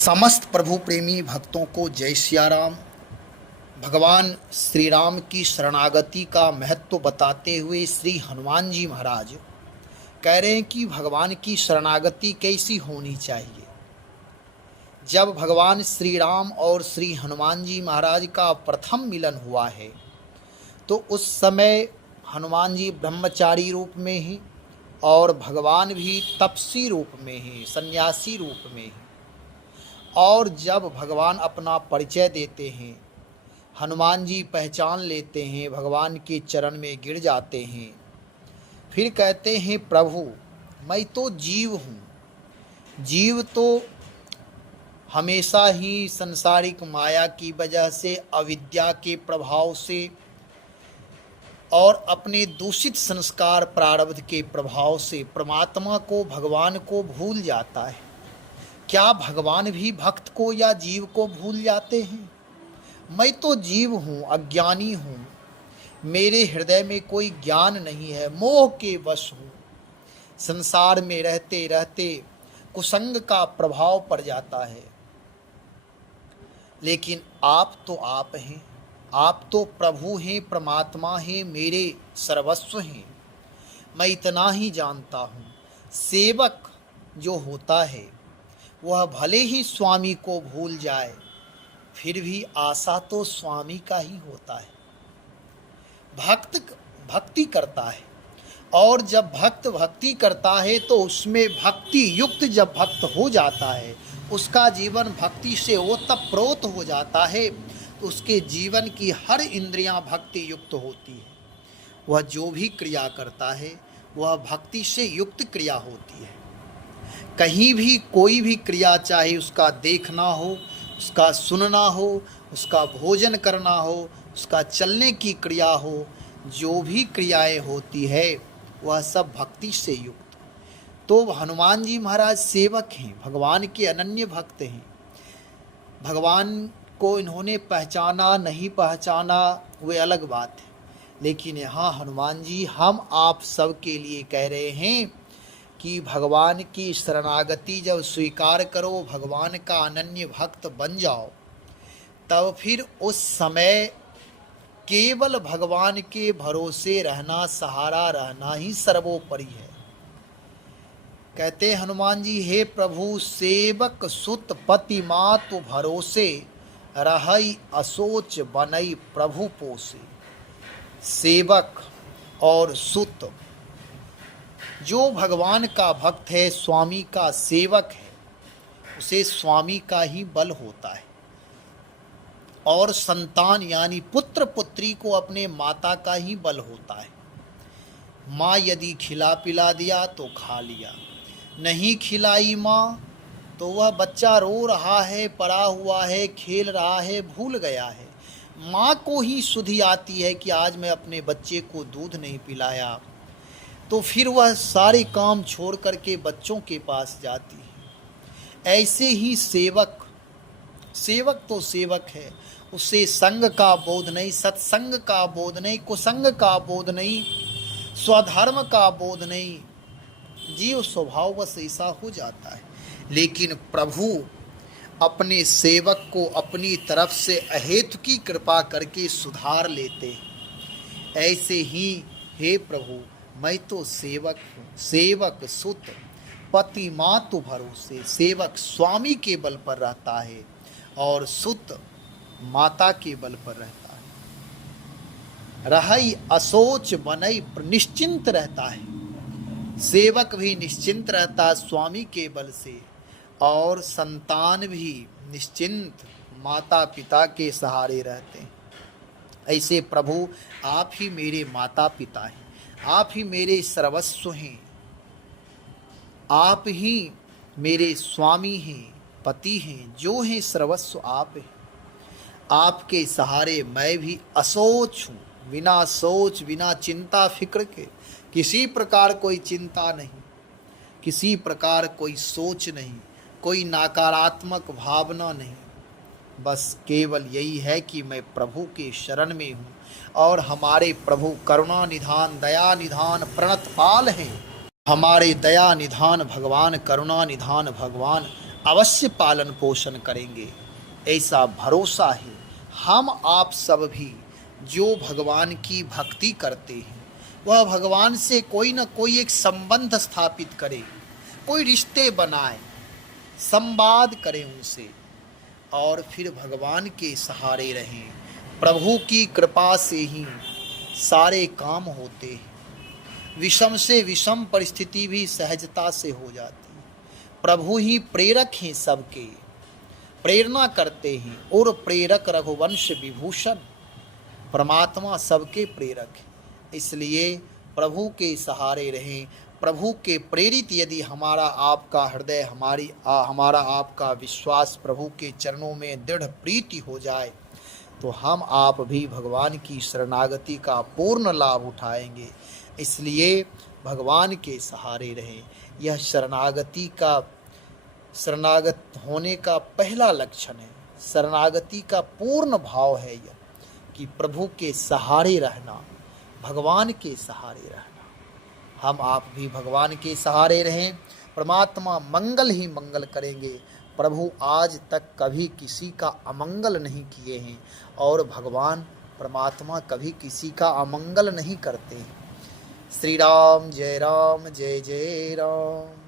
समस्त प्रभु प्रेमी भक्तों को जय सिया राम। भगवान श्री राम की शरणागति का महत्व बताते हुए श्री हनुमान जी महाराज कह रहे हैं कि भगवान की शरणागति कैसी होनी चाहिए। जब भगवान श्री राम और श्री हनुमान जी महाराज का प्रथम मिलन हुआ है तो उस समय हनुमान जी ब्रह्मचारी रूप में ही और भगवान भी तपसी रूप में ही, सन्यासी रूप में ही। और जब भगवान अपना परिचय देते हैं, हनुमान जी पहचान लेते हैं, भगवान के चरण में गिर जाते हैं, फिर कहते हैं प्रभु मैं तो जीव हूँ। जीव तो हमेशा ही संसारिक माया की वजह से, अविद्या के प्रभाव से और अपने दूषित संस्कार प्रारब्ध के प्रभाव से परमात्मा को, भगवान को भूल जाता है। क्या भगवान भी भक्त को या जीव को भूल जाते हैं? मैं तो जीव हूँ, अज्ञानी हूँ, मेरे हृदय में कोई ज्ञान नहीं है, मोह के वश हूँ। संसार में रहते रहते कुसंग का प्रभाव पड़ जाता है। लेकिन आप तो आप हैं, आप तो प्रभु हैं, परमात्मा हैं, मेरे सर्वस्व हैं। मैं इतना ही जानता हूँ, सेवक जो होता है वह भले ही स्वामी को भूल जाए, फिर भी आशा तो स्वामी का ही होता है। भक्त भक्ति करता है और जब भक्त भक्ति करता है तो उसमें भक्ति युक्त जब भक्त हो जाता है, उसका जीवन भक्ति से ओतप्रोत हो जाता है, तो उसके जीवन की हर इंद्रियां भक्ति युक्त होती है। वह जो भी क्रिया करता है वह भक्ति से युक्त क्रिया होती है। कहीं भी कोई भी क्रिया, चाहे उसका देखना हो, उसका सुनना हो, उसका भोजन करना हो, उसका चलने की क्रिया हो, जो भी क्रियाएं होती है वह सब भक्ति से युक्त। तो हनुमान जी महाराज सेवक हैं, भगवान के अनन्य भक्त हैं। भगवान को इन्होंने पहचाना नहीं पहचाना वे अलग बात है, लेकिन यहाँ हनुमान जी हम आप सब के लिए कह रहे हैं कि भगवान की शरणागति जब स्वीकार करो, भगवान का अनन्य भक्त बन जाओ, तब फिर उस समय केवल भगवान के भरोसे रहना, सहारा रहना ही सर्वोपरि है। कहते हनुमान जी, हे प्रभु सेवक सुत पति मातु भरोसे, रहई असोच बनई प्रभु पोसे। सेवक और सुत, जो भगवान का भक्त है, स्वामी का सेवक है, उसे स्वामी का ही बल होता है। और संतान यानी पुत्र पुत्री को अपने माता का ही बल होता है। माँ यदि खिला पिला दिया तो खा लिया, नहीं खिलाई माँ तो वह बच्चा रो रहा है, पड़ा हुआ है, खेल रहा है, भूल गया है। माँ को ही सुधि आती है कि आज मैं अपने बच्चे को दूध नहीं पिलाया, तो फिर वह सारे काम छोड़ करके बच्चों के पास जाती है। ऐसे ही सेवक तो सेवक है, उसे संग का बोध नहीं, सत्संग का बोध नहीं, कुसंग का बोध नहीं, स्वधर्म का बोध नहीं। जीव स्वभाव बस ऐसा हो जाता है। लेकिन प्रभु अपने सेवक को अपनी तरफ से अहेतु की कृपा करके सुधार लेते हैं। ऐसे ही हे प्रभु मैं तो सेवक हूँ, सेवक सुत पति मातु भरोसे। सेवक स्वामी के बल पर रहता है और सुत माता के बल पर रहता है। रहई असोच बनई, निश्चिंत रहता है। सेवक भी निश्चिंत रहता है स्वामी के बल से, और संतान भी निश्चिंत माता पिता के सहारे रहते हैं। ऐसे प्रभु आप ही मेरे माता पिता हैं, आप ही मेरे सर्वस्व हैं, आप ही मेरे स्वामी हैं, पति हैं, जो हैं सर्वस्व आप हैं। आपके सहारे मैं भी असोच हूँ, बिना सोच, बिना चिंता फिक्र के। किसी प्रकार कोई चिंता नहीं, किसी प्रकार कोई सोच नहीं, कोई नकारात्मक भावना नहीं। बस केवल यही है कि मैं प्रभु के शरण में हूँ और हमारे प्रभु करुणा निधान, दया निधान, प्रणतपाल हैं। हमारे दया निधान भगवान, करुणा निधान भगवान अवश्य पालन पोषण करेंगे, ऐसा भरोसा है। हम आप सब भी जो भगवान की भक्ति करते हैं वह भगवान से कोई न कोई एक संबंध स्थापित करे, कोई रिश्ते बनाए, संवाद करें उनसे और फिर भगवान के सहारे रहें। प्रभु की कृपा से ही सारे काम होते हैं। विषम से विषम परिस्थिति भी सहजता से हो जाती है। प्रभु ही प्रेरक हैं, सबके प्रेरणा करते हैं और प्रेरक रघुवंश विभूषण, परमात्मा सबके प्रेरक है। इसलिए प्रभु के सहारे रहें। प्रभु के प्रेरित यदि हमारा आपका हृदय, हमारा आपका विश्वास प्रभु के चरणों में दृढ़ प्रीति हो जाए तो हम आप भी भगवान की शरणागति का पूर्ण लाभ उठाएंगे। इसलिए भगवान के सहारे रहें। यह शरणागत होने का पहला लक्षण है। शरणागति का पूर्ण भाव है यह कि प्रभु के सहारे रहना, भगवान के सहारे रहना। हम आप भी भगवान के सहारे रहें। परमात्मा मंगल ही मंगल करेंगे। प्रभु आज तक कभी किसी का अमंगल नहीं किए हैं और भगवान परमात्मा कभी किसी का अमंगल नहीं करते हैं। श्री राम जय जय राम।